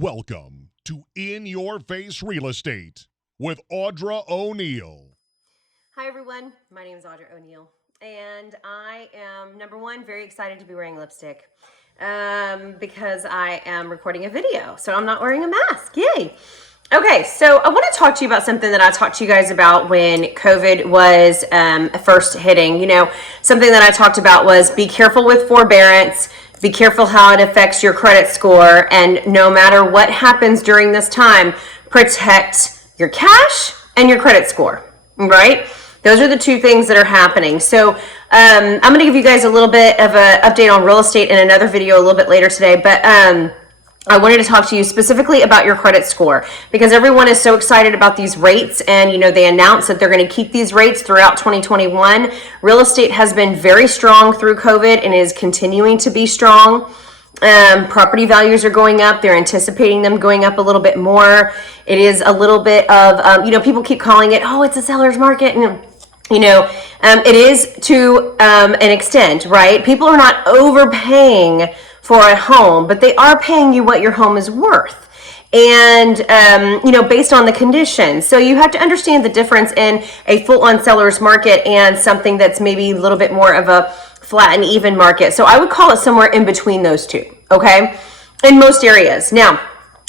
Welcome to In Your Face Real Estate with Audra O'Neill. Hi everyone, my name is Audra O'Neill, and I am, number one, very excited to be wearing lipstick because I am recording a video, so I'm not wearing a mask. Yay! Okay, so I want to talk to you about something that I talked to you guys about when COVID was first hitting. You know, something that I talked about was be careful with forbearance, be careful how it affects your credit score, and no matter what happens during this time, protect your cash and your credit score, right? Those are the two things that are happening. So I'm going to give you guys a little bit of an update on real estate in another video a little bit later today, but I wanted to talk to you specifically about your credit score because everyone is so excited about these rates, and you know they announced that they're going to keep these rates throughout 2021. Real estate has been very strong through COVID and is continuing to be strong. Property values are going up. They're anticipating them going up a little bit more. It is a little bit of, people keep calling it, oh, it's a seller's market. And, it is to an extent, right? People are not overpaying for a home, but they are paying you what your home is worth. And, based on the conditions. So you have to understand the difference in a full-on seller's market and something that's maybe a little bit more of a flat and even market. So I would call it somewhere in between those two, okay? In most areas. Now,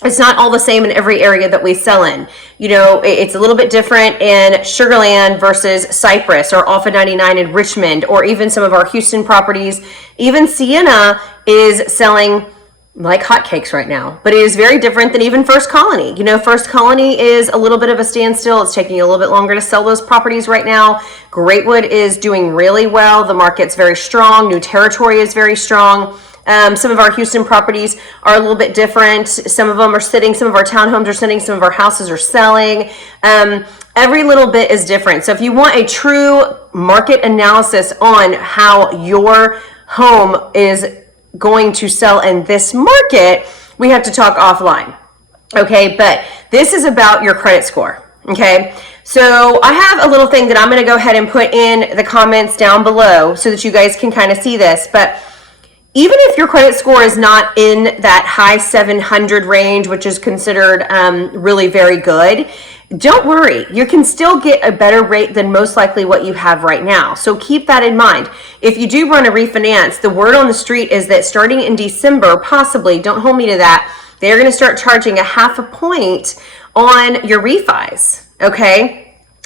it's not all the same in every area that we sell in. You know, it's a little bit different in Sugar Land versus Cypress or Off of 99 in Richmond, or even some of our Houston properties. Even Sienna is selling like hotcakes right now, but it is very different than even First Colony. You know, First Colony is a little bit of a standstill. It's taking a little bit longer to sell those properties right now. Greatwood is doing really well. The market's very strong. New Territory is very strong. Some of our Houston properties are a little bit different. Some of them are sitting, some of our townhomes are sitting, some of our houses are selling. Every little bit is different. So if you want a true market analysis on how your home is going to sell in this market, we have to talk offline. Okay, but this is about your credit score. Okay, so I have a little thing that I'm going to go ahead and put in the comments down below so that you guys can kind of see this. But even if your credit score is not in that high 700 range, which is considered really very good, don't worry. You can still get a better rate than most likely what you have right now. So keep that in mind. If you do run a refinance, the word on the street is that starting in December, possibly, don't hold me to that, they're going to start charging a 0.5 point on your refis, okay?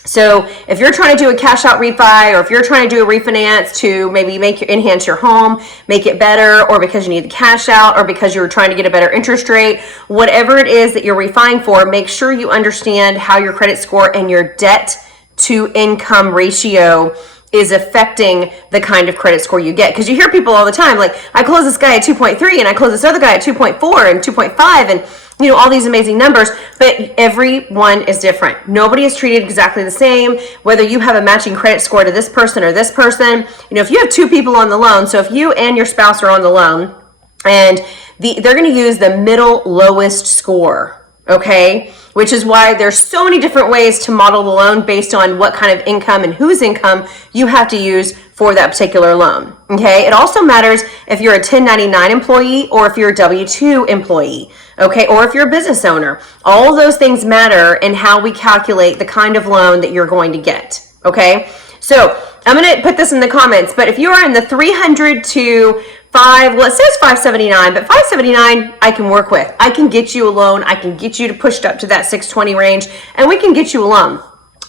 So if you're trying to do a cash out refi, or if you're trying to do a refinance to maybe enhance your home, make it better, or because you need the cash out, or because you're trying to get a better interest rate, whatever it is that you're refining for, make sure you understand how your credit score and your debt to income ratio is affecting the kind of credit score you get. Because you hear people all the time, like, I close this guy at 2.3 and I close this other guy at 2.4 and 2.5 and all these amazing numbers, but everyone is different. Nobody is treated exactly the same, whether you have a matching credit score to this person or this person. If you have two people on the loan, so if you and your spouse are on the loan, and they're going to use the middle lowest score, okay? Which is why there's so many different ways to model the loan based on what kind of income and whose income you have to use for that particular loan, okay? It also matters if you're a 1099 employee or if you're a W-2 employee, okay? Or if you're a business owner. All of those things matter in how we calculate the kind of loan that you're going to get, okay? So I'm going to put this in the comments, but if you are in the 300 to it says 579, but 579 I can work with. I can get you a loan. I can get you to pushed up to that 620 range, and we can get you a loan.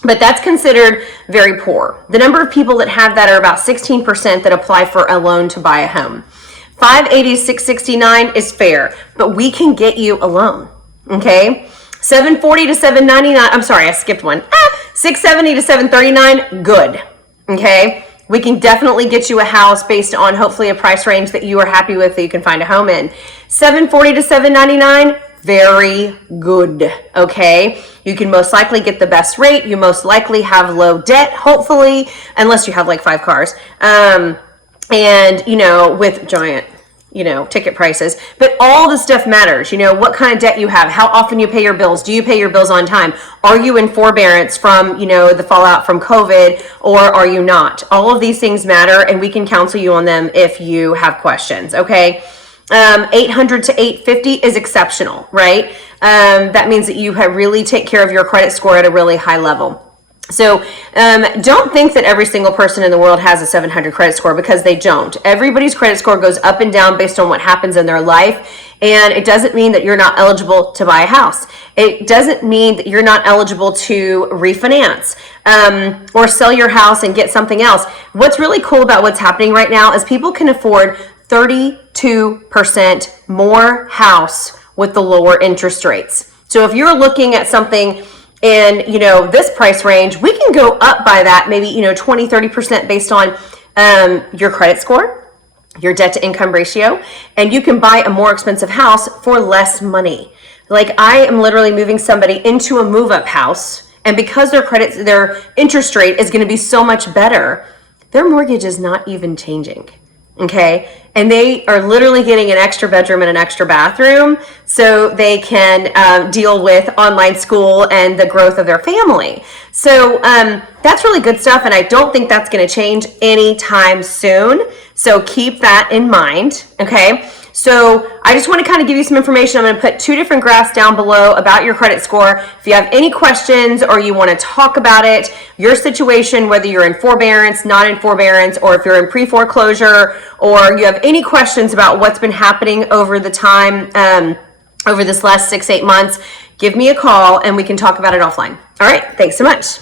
But that's considered very poor. The number of people that have that are about 16% that apply for a loan to buy a home. 580 to 669 is fair, but we can get you a loan, okay? 740 to 799, I'm sorry, I skipped one. 670 to 739, good, okay? We can definitely get you a house based on hopefully a price range that you are happy with that you can find a home in. 740 to 799, very good, okay? You can most likely get the best rate. You most likely have low debt, hopefully, unless you have like 5 cars. And, with giant, ticket prices. But all the stuff matters. What kind of debt you have, how often you pay your bills. Do you pay your bills on time? Are you in forbearance from, the fallout from COVID, or are you not? All of these things matter, and we can counsel you on them if you have questions, okay? 800 to 850 is exceptional, right? That means that you have really take care of your credit score at a really high level. So don't think that every single person in the world has a 700 credit score, because they don't. Everybody's credit score goes up and down based on what happens in their life. And it doesn't mean that you're not eligible to buy a house. It doesn't mean that you're not eligible to refinance or sell your house and get something else. What's really cool about what's happening right now is people can afford 32% more house with the lower interest rates. So if you're looking at something in, this price range, we can go up by that, maybe, 20-30% based on your credit score, your debt to income ratio, and you can buy a more expensive house for less money. Like, I am literally moving somebody into a move-up house, and because their interest rate is going to be so much better, their mortgage is not even changing. Okay. And they are literally getting an extra bedroom and an extra bathroom so they can deal with online school and the growth of their family. So that's really good stuff. And I don't think that's going to change anytime soon. So keep that in mind. Okay. So I just want to kind of give you some information. I'm going to put 2 different graphs down below about your credit score. If you have any questions or you want to talk about it, your situation, whether you're in forbearance, not in forbearance, or if you're in pre-foreclosure, or you have any questions about what's been happening over the time, over this last 6-8 months, give me a call and we can talk about it offline. All right. Thanks so much.